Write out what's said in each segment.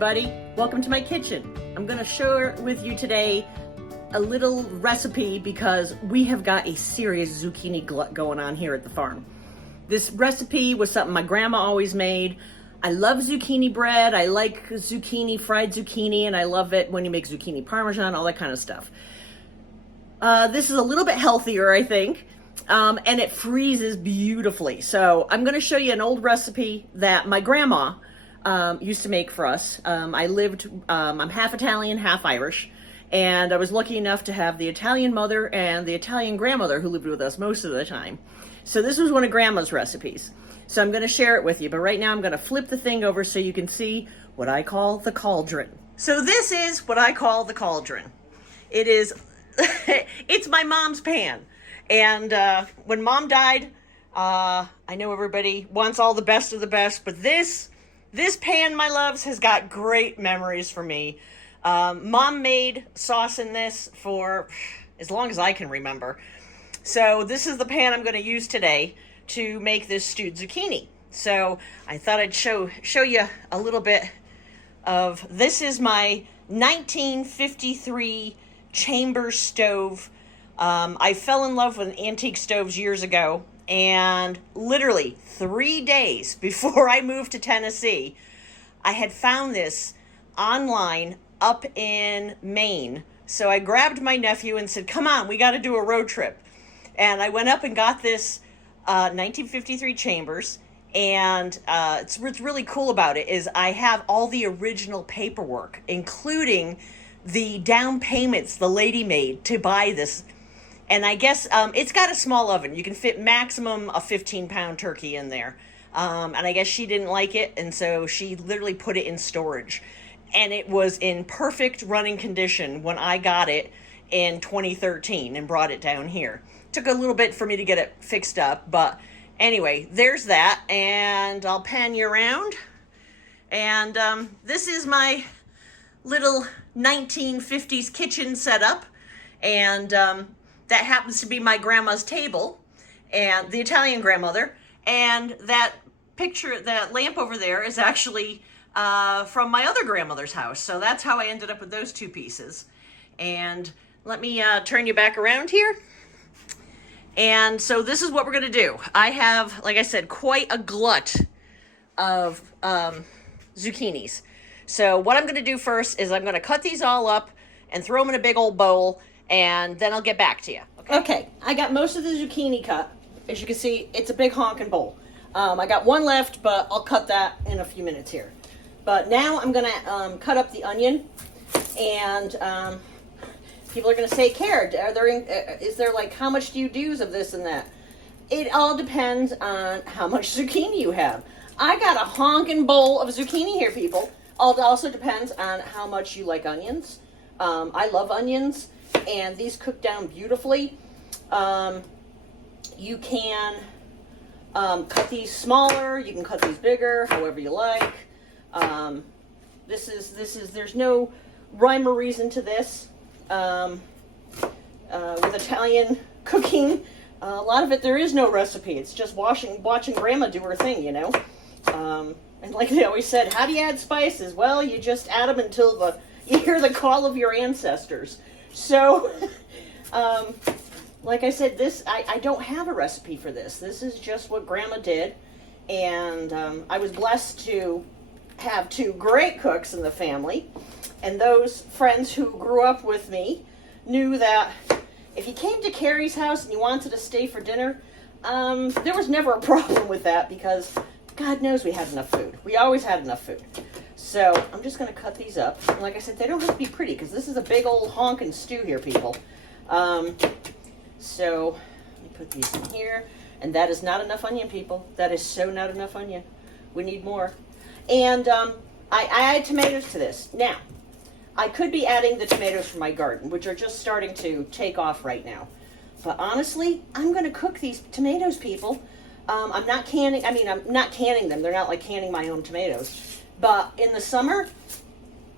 everybody. Welcome to my kitchen. I'm going to share with you today a little recipe because we have got a serious zucchini glut going on here at the farm. This recipe was something my grandma always made. I love zucchini bread. I like zucchini, fried zucchini, and I love it when you make zucchini parmesan, all that kind of stuff. This is a little bit healthier, I think, and it freezes beautifully. So I'm going to show you an old recipe that my grandma used to make for us. I'm half Italian, half Irish, and I was lucky enough to have the Italian mother and the Italian grandmother who lived with us most of the time. So this was one of Grandma's recipes. So I'm going to share it with you, but right now I'm going to flip the thing over so you can see what I call the cauldron. So this is what I call the cauldron. It is, it's my mom's pan. And when Mom died, I know everybody wants all the best of the best, but this pan, my loves, has got great memories for me. Mom made sauce in this for as long as I can remember. So this is the pan I'm going to use today to make this stewed zucchini. So I thought I'd show you a little bit of, this is my 1953 chamber stove. I fell in love with antique stoves years ago, and literally 3 days before I moved to Tennessee, I had found this online up in Maine. So I grabbed my nephew and said, come on, we got to do a road trip. And I went up and got this 1953 chambers, and what's really cool about it is I have all the original paperwork, including the down payments the lady made to buy this. And I guess it's got a small oven. You can fit maximum a 15-pound turkey in there. And I guess she didn't like it, and so she literally put it in storage. And it was in perfect running condition when I got it in 2013 and brought it down here. Took a little bit for me to get it fixed up, but anyway, there's that, and I'll pan you around. And this is my little 1950s kitchen setup, and that happens to be my grandma's table, and the Italian grandmother, and that picture, that lamp over there is actually from my other grandmother's house, so that's how I ended up with those two pieces. And let me turn you back around here. And so this is what we're going to do. I have, like I said, quite a glut of zucchinis. So what I'm going to do first is I'm going to cut these all up and throw them in a big old bowl, and then I'll get back to you. Okay, I got most of the zucchini cut. As you can see, it's a big honking bowl. I got one left, but I'll cut that in a few minutes here. But now I'm going to cut up the onion, and people are going to say, Kara, is there like, how much do you use of this and that? It all depends on how much zucchini you have. I got a honking bowl of zucchini here, people. It also depends on how much you like onions. I love onions, and these cook down beautifully. You can cut these smaller, you can cut these bigger, however you like. There's no rhyme or reason to this. With Italian cooking, a lot of it, there is no recipe. It's just watching Grandma do her thing, you know. And like they always said, how do you add spices? Well, you just add them until you hear the call of your ancestors. So, like I said, I don't have a recipe for this. This is just what Grandma did, and I was blessed to have two great cooks in the family. And those friends who grew up with me knew that if you came to Carrie's house and you wanted to stay for dinner, there was never a problem with that because God knows we had enough food. We always had enough food. So I'm just going to cut these up. And like I said, they don't have to be pretty because this is a big old honking stew here, people. So let me put these in here. And that is not enough onion, people. That is so not enough onion. We need more. And I add tomatoes to this. Now, I could be adding the tomatoes from my garden, which are just starting to take off right now. But honestly, I'm going to cook these tomatoes, people. I'm not canning them. They're not like canning my own tomatoes. But in the summer,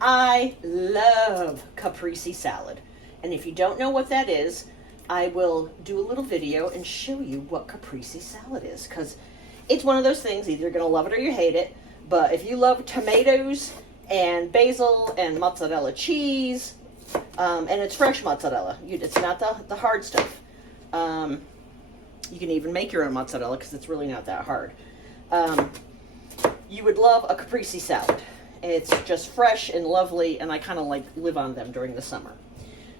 I love caprese salad. And if you don't know what that is, I will do a little video and show you what caprese salad is. Because it's one of those things, either you're going to love it or you hate it. But if you love tomatoes and basil and mozzarella cheese, and it's fresh mozzarella. It's not the hard stuff. You can even make your own mozzarella because it's really not that hard. You would love a caprese salad. It's just fresh and lovely, and I kind of like live on them during the summer.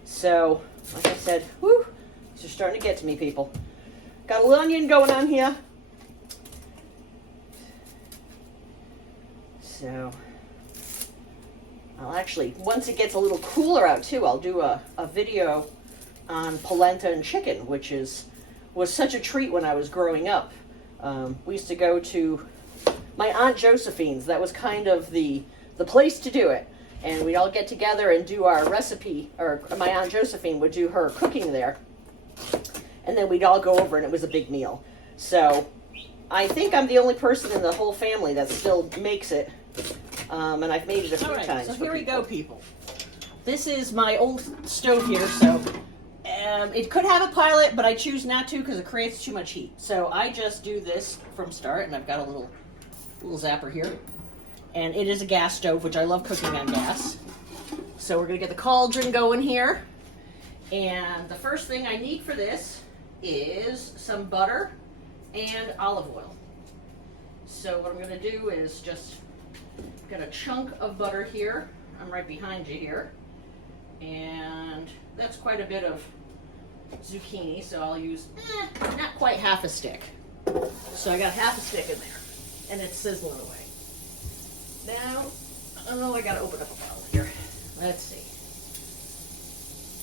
So, like I said, whew, these are starting to get to me, people. Got a little onion going on here. So, I'll actually, once it gets a little cooler out too, I'll do a video on polenta and chicken, which was such a treat when I was growing up. We used to go to my Aunt Josephine's. That was kind of the place to do it. And we'd all get together and do our recipe, or my Aunt Josephine would do her cooking there. And then we'd all go over, and it was a big meal. So I think I'm the only person in the whole family that still makes it. And I've made it a few times. So here we go, people. This is my old stove here, so it could have a pilot, but I choose not to because it creates too much heat. So I just do this from start, and I've got a little zapper here. And it is a gas stove, which I love cooking on gas. So we're going to get the cauldron going here. And the first thing I need for this is some butter and olive oil. So what I'm going to do is just get a chunk of butter here. I'm right behind you here. And that's quite a bit of zucchini, so I'll use not quite half a stick. So I got half a stick in there, and it's sizzling away. Now, oh, I gotta open up a bottle here. Let's see.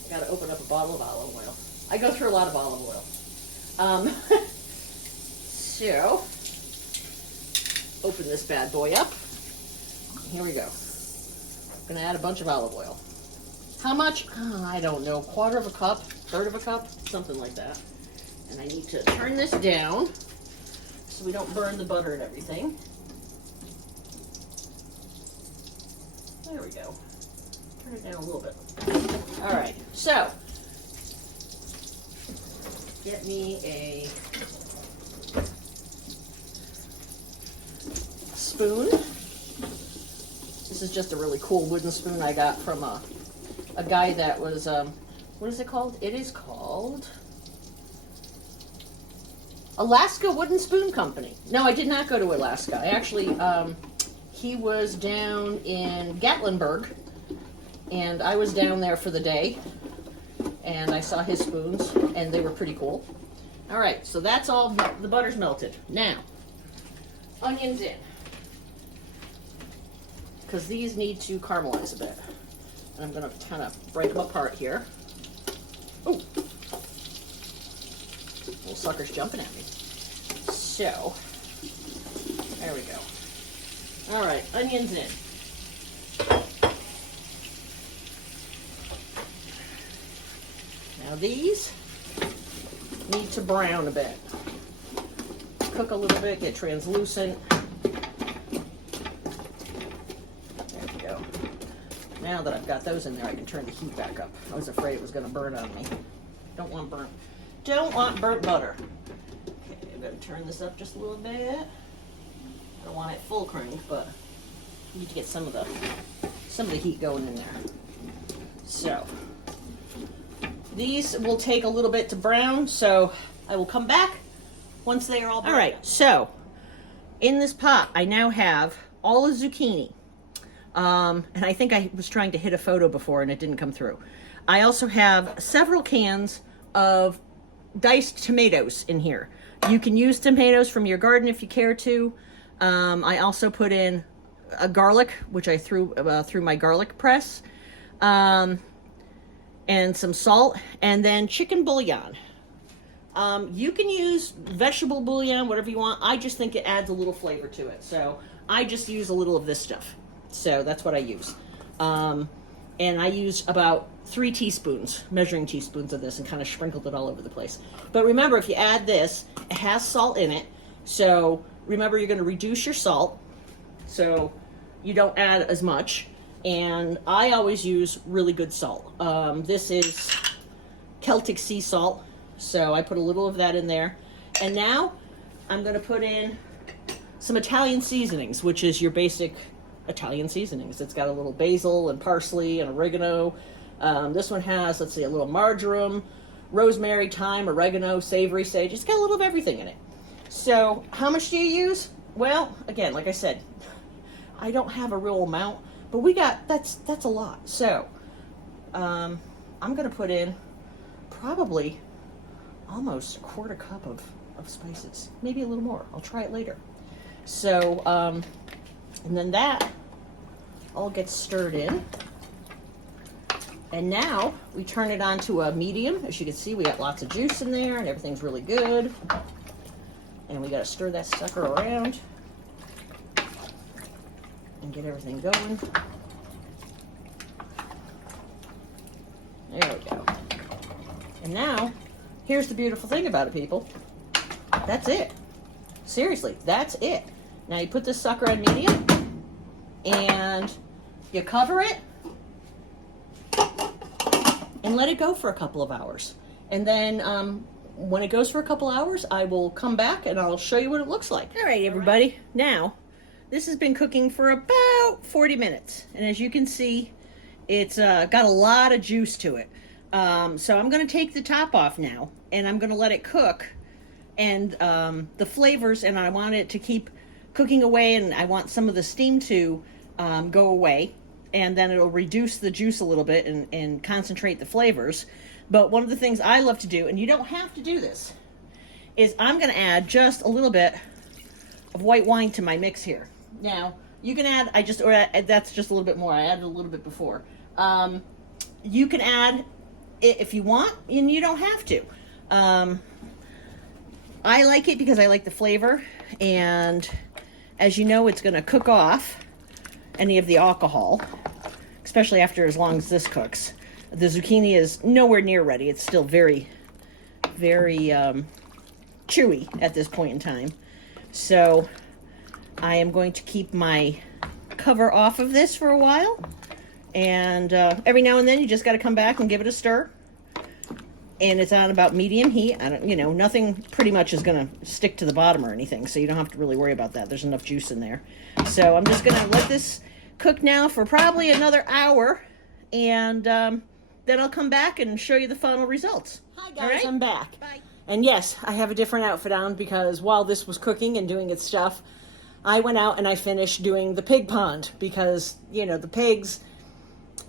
I gotta open up a bottle of olive oil. I go through a lot of olive oil. So, open this bad boy up. Here we go. I'm gonna add a bunch of olive oil. How much? Oh, I don't know. Quarter of a cup, third of a cup, something like that. And I need to turn this down so we don't burn the butter and everything. There we go. Turn it down a little bit. All right, so get me a spoon. This is just a really cool wooden spoon I got from a guy that was, what is it called? It is called Alaska Wooden Spoon Company. No, I did not go to Alaska. I actually, he was down in Gatlinburg, and I was down there for the day, and I saw his spoons, and they were pretty cool. All right, so that's all, the butter's melted. Now, onions in, because these need to caramelize a bit. And I'm going to kind of break them apart here. Oh, little sucker's jumping at me. So, there we go. All right, onions in. Now these need to brown a bit. Cook a little bit, get translucent. There we go. Now that I've got those in there, I can turn the heat back up. I was afraid it was going to burn on me. Don't want burnt butter. Okay, I'm going to turn this up just a little bit. I don't want it full crank, but I need to get some of the heat going in there. So these will take a little bit to brown, so I will come back once they are all brown. All right, so in this pot, I now have all the zucchini. And I think I was trying to hit a photo before and it didn't come through. I also have several cans of diced tomatoes in here. You can use tomatoes from your garden if you care to. I also put in a garlic, which I threw through my garlic press, and some salt, and then chicken bouillon. You can use vegetable bouillon, whatever you want. I just think it adds a little flavor to it. So I just use a little of this stuff. So that's what I use. And I used about 3 teaspoons, measuring teaspoons of this, and kind of sprinkled it all over the place. But remember, if you add this, it has salt in it. So remember, you're going to reduce your salt so you don't add as much. And I always use really good salt. This is Celtic sea salt. So I put a little of that in there. And now I'm going to put in some Italian seasonings, which is your basic Italian seasonings. It's got a little basil and parsley and oregano. This one has, let's see, a little marjoram, rosemary, thyme, oregano, savory sage. It's got a little of everything in it. So how much do you use? Well, again, like I said, I don't have a real amount, but we got, that's a lot. So I'm going to put in probably almost a quarter cup of spices, maybe a little more. I'll try it later. So, and then that all gets stirred in. And now we turn it on to a medium. As you can see, we got lots of juice in there and everything's really good. And we got to stir that sucker around and get everything going. There we go. And now, here's the beautiful thing about it, people. That's it. Seriously, that's it. Now you put this sucker on medium and you cover it and let it go for a couple of hours. And then when it goes for a couple hours, I will come back and I'll show you what it looks like. All right, everybody. Now, this has been cooking for about 40 minutes. And as you can see, it's got a lot of juice to it. So I'm going to take the top off now and I'm going to let it cook. And the flavors, and I want it to keep cooking away, and I want some of the steam to go away, and then it'll reduce the juice a little bit and concentrate the flavors. But one of the things I love to do, and you don't have to do this, is I'm going to add just a little bit of white wine to my mix here. Now, you can add, that's just a little bit more. I added a little bit before. You can add it if you want, and you don't have to. I like it because I like the flavor, and as you know, it's going to cook off any of the alcohol, especially after as long as this cooks. The zucchini is nowhere near ready. It's still very, very chewy at this point in time. So I am going to keep my cover off of this for a while, and every now and then you just got to come back and give it a stir. And it's on about medium heat. Nothing pretty much is going to stick to the bottom or anything, so you don't have to really worry about that. There's enough juice in there. So I'm just going to let this cook now for probably another hour, and then I'll come back and show you the final results. Hi guys, right? I'm back. Bye. And yes, I have a different outfit on because while this was cooking and doing its stuff, I went out and I finished doing the pig pond because, the pigs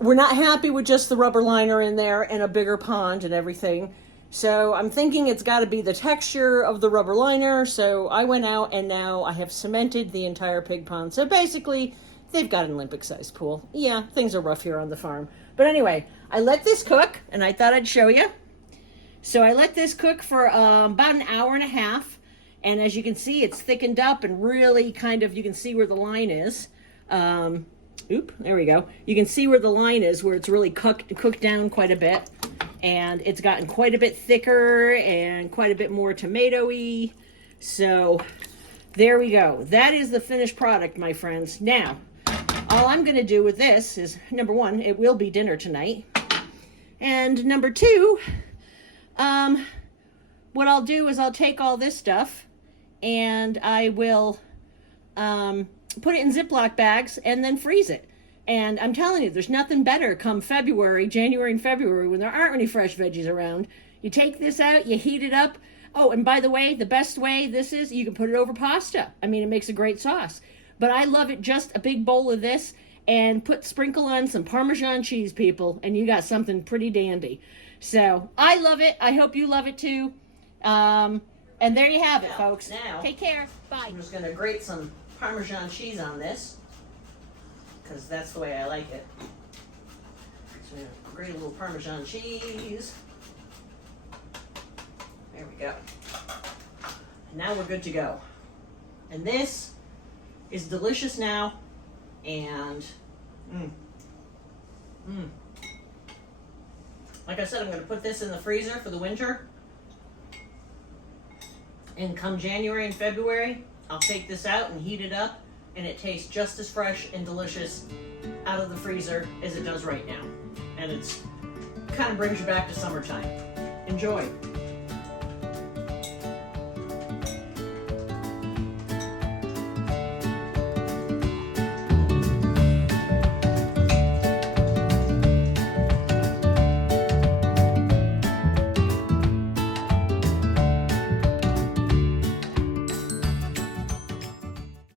we're not happy with just the rubber liner in there and a bigger pond and everything. So I'm thinking it's got to be the texture of the rubber liner. So I went out and now I have cemented the entire pig pond. So basically, they've got an Olympic-sized pool. Yeah, things are rough here on the farm. But anyway, I let this cook and I thought I'd show you. So I let this cook for about an hour and a half. And as you can see, it's thickened up and really kind of, you can see where the line is. There we go. You can see where the line is, where it's really cooked down quite a bit. And it's gotten quite a bit thicker and quite a bit more tomato-y. So there we go. That is the finished product, my friends. Now, all I'm going to do with this is, number one, it will be dinner tonight. And number two, what I'll do is I'll take all this stuff and I will put it in Ziploc bags and then freeze it. And I'm telling you, there's nothing better come January and February, when there aren't any fresh veggies around. You take this out, you heat it up. Oh, and by the way, the best way this is, you can put it over pasta. I mean, it makes a great sauce. But I love it just a big bowl of this and sprinkle on some Parmesan cheese, people, and you got something pretty dandy. So I love it. I hope you love it too. And there you have it, folks. Now, take care. Bye. I'm just going to grate some Parmesan cheese on this because that's the way I like it. So grate a little Parmesan cheese. There we go. And now we're good to go. And this is delicious now. And like I said, I'm going to put this in the freezer for the winter. And come January and February, I'll take this out and heat it up, and it tastes just as fresh and delicious out of the freezer as it does right now. And it's kind of brings you back to summertime. Enjoy.